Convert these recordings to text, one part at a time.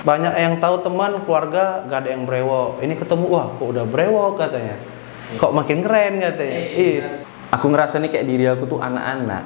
Banyak yang tahu teman, keluarga gak ada yang brewok. Ini ketemu, wah kok udah brewok katanya. Kok makin keren katanya. Is. Aku ngerasa nih kayak diri aku tuh anak-anak.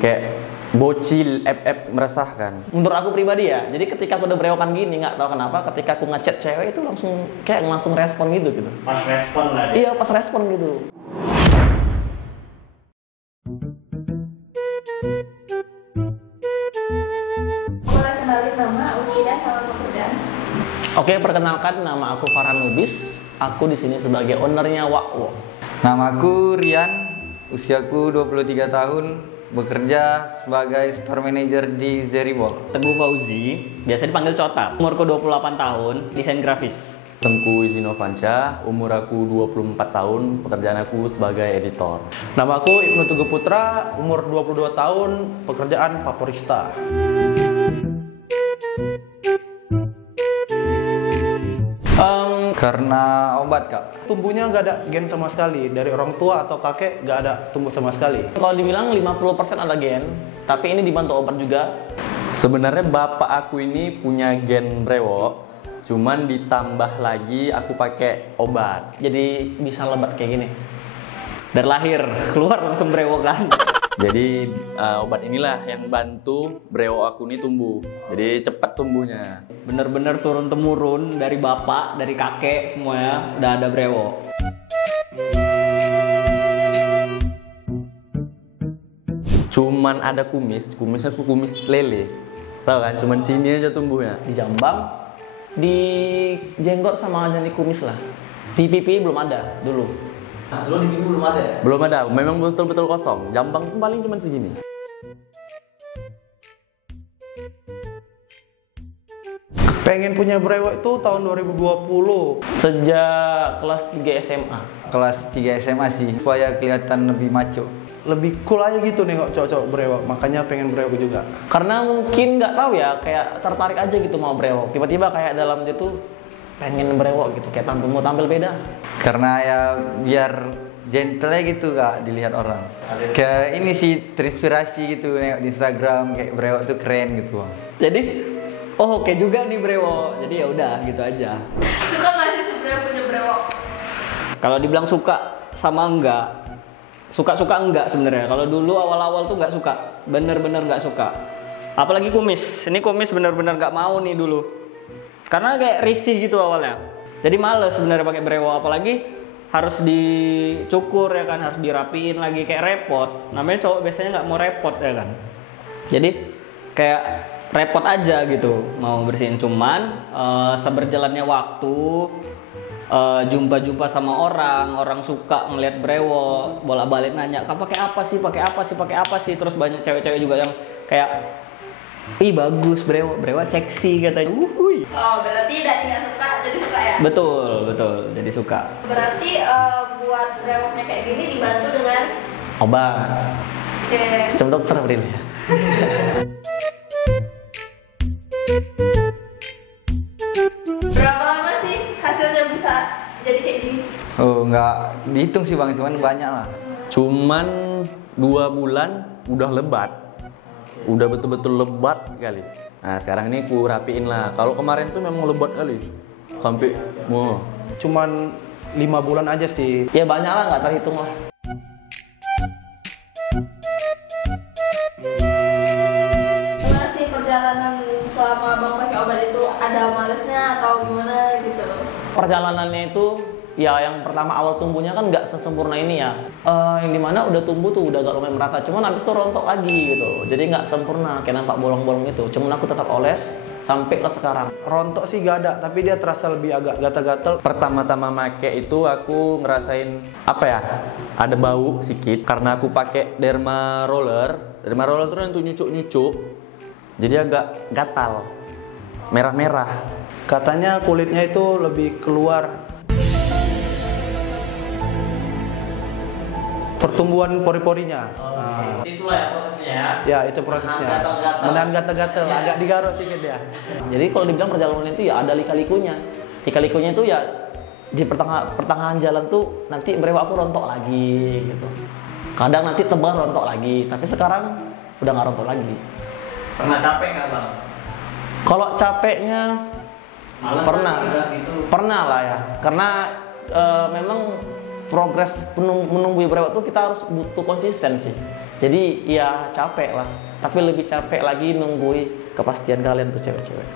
Kayak bocil, meresahkan. Menurut aku pribadi ya, jadi ketika aku udah berewokan gini, nggak tahu kenapa, ketika aku ngechat cewek itu langsung respon gitu. Pas respon lah. Iya, pas respon gitu. Boleh kenalin nama, usia, sama pekerjaan? Oke, perkenalkan nama aku Farhan Lubis. Aku di sini sebagai ownernya Wakwo. Namaku Rian, usiaku 23 tahun, bekerja sebagai store manager di Zeribol. Teguh Fauzi, biasa dipanggil Cota. Umurku 28 tahun, desain grafis. Tengku Izinovansyah, umur aku 24 tahun, pekerjaan aku sebagai editor. Nama aku Ibnu Teguh Putra, umur 22 tahun, pekerjaan paporista. Karena obat kak. Tumbuhnya nggak ada gen sama sekali. Dari orang tua atau kakek nggak ada tumbuh sama sekali. Kalau dibilang 50% ada gen, tapi ini dibantu obat juga. Sebenarnya bapak aku ini punya gen brewok, cuman ditambah lagi aku pakai obat. Jadi bisa lebat kayak gini. Dari lahir, keluar langsung berewokan. Jadi obat inilah yang bantu brewok aku ini tumbuh. Jadi cepat tumbuhnya. Bener-bener turun-temurun dari bapak, dari kakek semuanya udah ada brewok. Cuman ada kumis aku kumis lele. Tahu kan? Cuman sini aja tumbuhnya. Di jambang, di jenggot sama aja di kumis lah. Di pipi belum ada dulu. Nah, dulu di pipi belum ada ya? Belum ada, memang betul-betul kosong. Jambang tuh paling cuman segini. Pengen punya brewok itu tahun 2020. Sejak kelas 3 SMA. Kelas 3 SMA sih, supaya kelihatan lebih maco. Lebih cool aja gitu nengok cowok-cowok brewok. Makanya pengen brewok juga. Karena mungkin nggak tahu ya, kayak tertarik aja gitu mau brewok. Tiba-tiba kayak dalam dia tuh pengen brewok gitu, kayak mau tampil beda. Karena ya biar gentle aja gitu kak dilihat orang. Kayak ini sih terinspirasi gitu nengok di Instagram kayak brewok tuh keren gitu. Jadi, oh oke juga nih brewok. Jadi ya udah gitu aja. Suka nggak sih sebenarnya punya brewok? Kalau dibilang suka sama enggak, suka-suka enggak sebenarnya. Kalau dulu awal-awal tuh nggak suka, bener-bener nggak suka. Apalagi kumis. Ini kumis bener-bener nggak mau nih dulu. Karena kayak risih gitu awalnya. Jadi males sebenarnya pakai brewok, apalagi harus dicukur ya kan, harus dirapiin lagi, kayak repot. Namanya cowok biasanya nggak mau repot ya kan. Jadi kayak repot aja gitu mau bersihin. Cuman seberjalannya waktu, jumpa sama orang suka ngeliat brewok, bolak-balik nanya, "Kamu pakai apa sih? Pakai apa sih? Pakai apa sih?" Terus banyak cewek-cewek juga yang kayak, "Ih bagus brewok seksi," katanya. Oh, berarti dari nggak suka jadi suka ya? Betul, jadi suka. Berarti buat brewoknya kayak gini dibantu dengan Obat. Oke. Macam dokter Brin ya. Berapa lama sih hasilnya bisa jadi kayak gini? Oh nggak dihitung sih bang, cuman banyak lah. Cuman 2 bulan udah lebat. Udah betul-betul lebat kali. Nah sekarang ini ku rapiin lah. Kalau kemarin tuh memang lebat kali. Sampai mau. Cuman 5 bulan aja sih. Ya banyak lah, nggak terhitung lah. Gimana sih perjalanan selama abang pakai obat itu? Ada malesnya atau gimana gitu? Perjalanannya itu ya yang pertama awal tumbuhnya kan nggak sesempurna ini ya. Yang dimana udah tumbuh tuh udah agak lumayan merata. Cuman habis itu rontok lagi gitu. Jadi nggak sempurna, kayak nampak bolong-bolong itu. Cuman aku tetap oles sampai lah sekarang. Rontok sih gak ada, tapi dia terasa lebih agak gatal-gatal. Pertama-tama make itu aku ngerasain apa ya? Ada bau sedikit karena aku pakai derma roller. Derma roller itu untuk nyucuk-nyucuk. Jadi agak gatal. Merah-merah. Katanya kulitnya itu lebih keluar pertumbuhan pori-porinya. Itulah ya prosesnya. Ya itu prosesnya. Menahan gatal-gatal, agak digaruk sedikit ya. Jadi kalau dibilang perjalanan itu ya ada lika-likunya. Lika-likunya itu ya di pertengahan jalan tuh nanti brewok aku rontok lagi gitu. Kadang nanti tebal rontok lagi, tapi sekarang udah nggak rontok lagi. Pernah capek nggak bang? Kalau capeknya pernah lah ya, karena memang progres menunggu brewok tuh kita harus butuh konsistensi. Jadi ya capek lah, tapi lebih capek lagi nunggui kepastian kalian tuh cewek-cewek.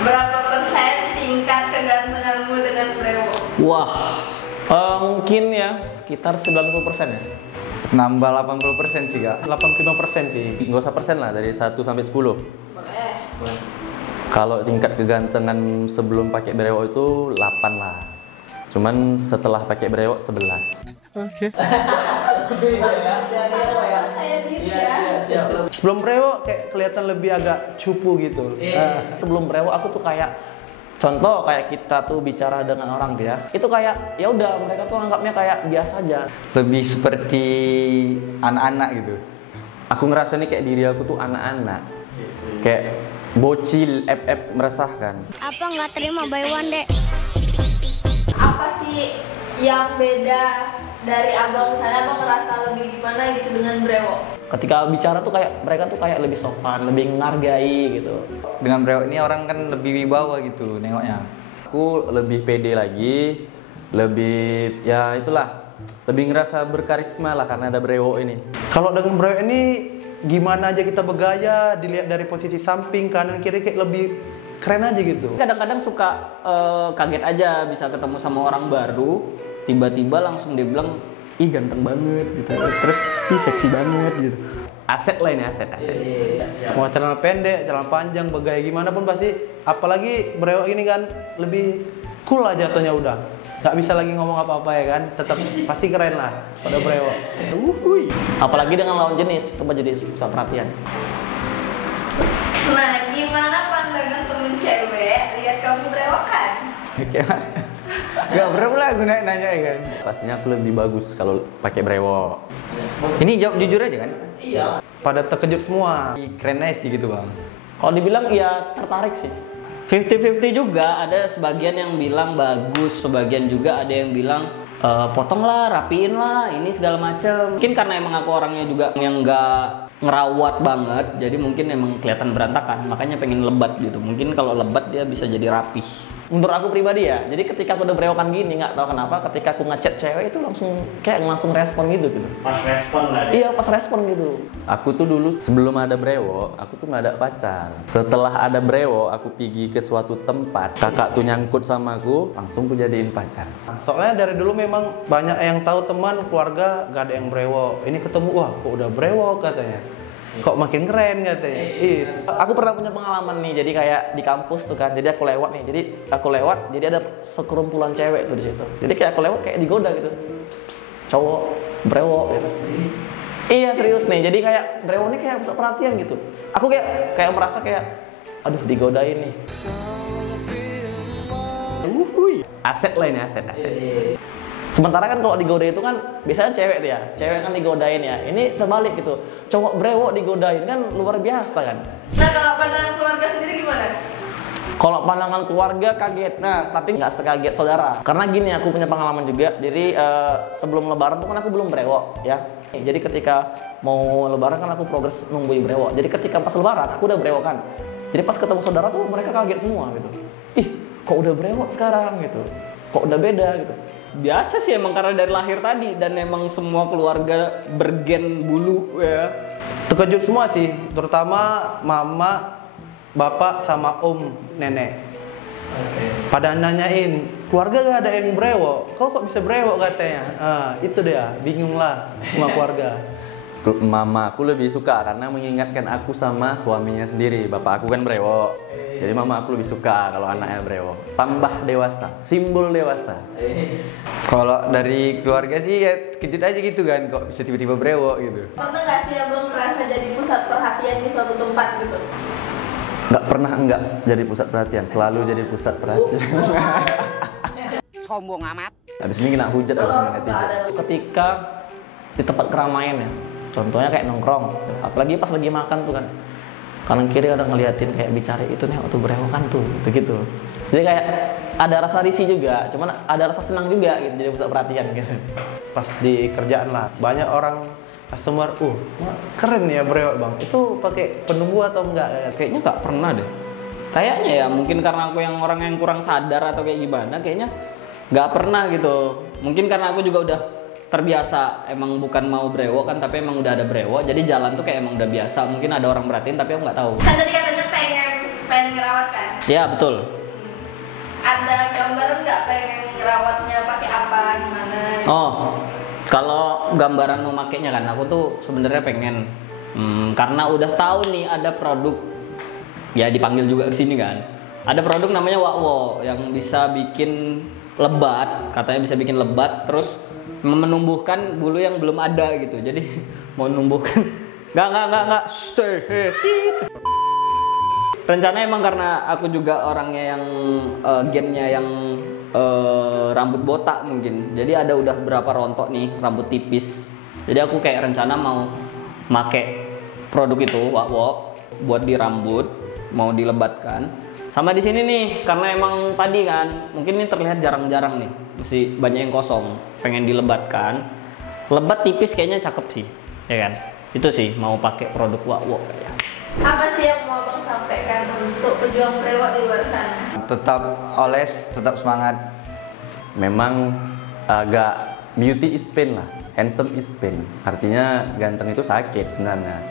Berapa persen tingkat kegantenganmu dengan brewok? Wah, Mungkin ya sekitar 90% ya. Nambah 80% sih kak. 85% sih. Nggak usah persen lah, dari 1 sampai 10. Boleh. Kalau tingkat kegantengan sebelum pakai brewok itu 8 lah. Cuman setelah pakai brewok 11. Percaya diri ya. Sebelum brewok kayak kelihatan lebih agak cupu gitu. Sebelum brewok aku tuh kayak contoh kayak kita tuh bicara dengan orang tuh ya. Itu kayak ya udah mereka tuh anggapnya kayak biasa aja. Lebih seperti anak-anak gitu. Aku ngerasa nih kayak diri aku tuh anak-anak. Kayak bocil, meresahkan. Apa nggak terima buy one dek? Apa sih yang beda dari abang? Misalnya abang ngerasa lebih gimana gitu dengan brewok? Ketika bicara tuh kayak mereka tuh kayak lebih sopan, lebih menghargai gitu. Dengan brewok ini orang kan lebih wibawa gitu nengoknya. Aku lebih pede lagi, lebih ya itulah, lebih ngerasa berkarisma lah karena ada brewok ini. Kalau dengan brewok ini gimana aja kita bergaya, dilihat dari posisi samping, kanan, kiri kayak lebih keren aja gitu. kadang-kadang suka kaget aja bisa ketemu sama orang baru, tiba-tiba langsung dia bilang, ih ganteng banget gitu, terus ih seksi banget gitu. Aset lah ini, aset. Mau celana pendek, celana panjang, bergaya gimana pun pasti, apalagi brewok ini kan lebih cool aja jatuhnya udah. Nggak bisa lagi ngomong apa-apa ya kan, tetap pasti keren lah pada brewok. Apalagi dengan lawan jenis, coba jadi pusat perhatian. Nah, gimana pandangan temen cewek lihat kamu brewokan? Gak pernah pula aku nanya ya kan. Pastinya aku lebih bagus kalau pakai brewok. Ini jawab jujur aja kan. Pada terkejut semua. Keren aja sih gitu bang. Kalau dibilang ya tertarik sih. 50-50 juga, ada sebagian yang bilang bagus, sebagian juga ada yang bilang potong lah, rapiin lah, ini segala macam. Mungkin karena emang aku orangnya juga yang nggak ngerawat banget, jadi mungkin emang kelihatan berantakan, makanya pengen lebat gitu. Mungkin kalau lebat dia bisa jadi rapih. Menurut aku pribadi ya, jadi ketika aku udah brewokan gini, nggak tahu kenapa ketika aku ngechat cewek itu langsung respon gitu. Pas respon lah. Iya pas respon gitu. Aku tuh dulu sebelum ada brewok, aku tuh nggak ada pacar. Setelah ada brewok, aku pergi ke suatu tempat, kakak tuh nyangkut sama aku, langsung aku jadiin pacar. Soalnya dari dulu memang banyak yang tahu teman, keluarga gak ada yang brewok. Ini ketemu, wah kok udah brewok katanya. Kok makin keren katanya. Aku pernah punya pengalaman nih, jadi kayak di kampus tuh kan, jadi aku lewat nih, jadi ada sekerumpulan cewek tuh di situ. Jadi kayak aku lewat kayak digoda gitu, cowok brewok gitu. Iya serius nih, jadi kayak brewok ini kayak pusat perhatian gitu. Aku kayak merasa kayak, aduh digodain nih. Aset lah ini, aset. Sementara kan kalau digodain itu kan biasanya cewek tuh ya, cewek kan digodain ya. Ini terbalik gitu, cowok brewok digodain kan luar biasa kan. Nah, kalau pandangan keluarga sendiri gimana? Kalau pandangan keluarga kaget, nah tapi nggak sekaget saudara. Karena gini aku punya pengalaman juga. Jadi sebelum lebaran tuh kan aku belum brewok ya. Jadi ketika mau lebaran kan aku progres nungguin brewok. Jadi ketika pas lebaran aku udah brewok kan. Jadi pas ketemu saudara tuh mereka kaget semua gitu. Ih kok udah brewok sekarang gitu, kok udah beda gitu. Biasa sih emang karena dari lahir tadi dan emang semua keluarga bergen bulu ya. Terkejut semua sih, terutama mama, bapak sama om, nenek. Pada nanyain, keluarga gak ada yang brewok, kok bisa brewok katanya. Itu dia, bingung lah sama keluarga. Mama aku lebih suka karena mengingatkan aku sama suaminya sendiri. Bapak aku kan brewok, jadi mama aku lebih suka kalau anaknya brewok. Tambah dewasa, simbol dewasa. Kalau dari keluarga sih ya kejut aja gitu kan, kok bisa tiba-tiba brewok gitu. Pernah nggak sih abang merasa jadi pusat perhatian di suatu tempat gitu? Nggak pernah enggak jadi pusat perhatian, selalu jadi pusat perhatian. Sombong amat. Habis ini kena hujat aku sama netizen. Ketika di tempat keramaian ya, contohnya kayak nongkrong, apalagi pas lagi makan tuh kan, kanan kiri ada ngeliatin kayak bicara itu nih waktu brewokan tuh gitu. Jadi kayak ada rasa risih juga, cuman ada rasa senang juga gitu, jadi pusat perhatian gitu. Pas di kerjaan lah, banyak orang customer, keren ya brewok bang. Itu pakai penumbuh atau enggak? Kayaknya nggak pernah deh. Kayaknya ya mungkin karena aku yang orang yang kurang sadar atau kayak gimana, kayaknya nggak pernah gitu. Mungkin karena aku juga udah terbiasa, emang bukan mau brewok kan, tapi emang udah ada brewok, jadi jalan tuh kayak emang udah biasa. Mungkin ada orang merhatiin tapi aku nggak tahu. Kan tadi katanya pengen ngerawat kan? Ya betul. Ada gambaran nggak pengen ngerawatnya pakai apa gimana? Oh, kalau gambaran memakainya kan, aku tuh sebenarnya pengen karena udah tahu nih ada produk, ya dipanggil juga ke sini kan. Ada produk namanya Wakwo yang bisa bikin lebat, katanya bisa bikin lebat, terus menumbuhkan bulu yang belum ada gitu. Jadi mau numbuhkan, nggak, stay. Rencana emang karena aku juga orangnya yang gennya yang rambut botak mungkin. Jadi ada udah berapa rontok nih rambut tipis. Jadi aku kayak rencana mau make produk itu Wakwo buat di rambut, mau dilebatkan. Sama di sini nih karena emang tadi kan mungkin ini terlihat jarang-jarang nih, masih banyak yang kosong, pengen dilebatkan. Lebat tipis kayaknya cakep sih, ya kan? Itu sih mau pakai produk Wakwo ya. Apa sih yang mau abang sampaikan untuk pejuang brewok di luar sana? Tetap oles, tetap semangat. Memang agak beauty is pain lah, handsome is pain. Artinya ganteng itu sakit sebenarnya.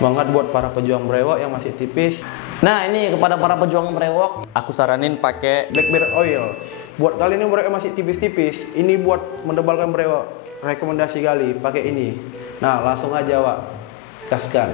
Semangat buat para pejuang brewok yang masih tipis. Nah ini kepada para pejuang brewok, Aku saranin pakai Blackberry oil. Buat kalian yang brewok masih tipis-tipis, ini buat mendebalkan brewok. Rekomendasi kali pakai ini. Nah langsung aja Wak, gaskan.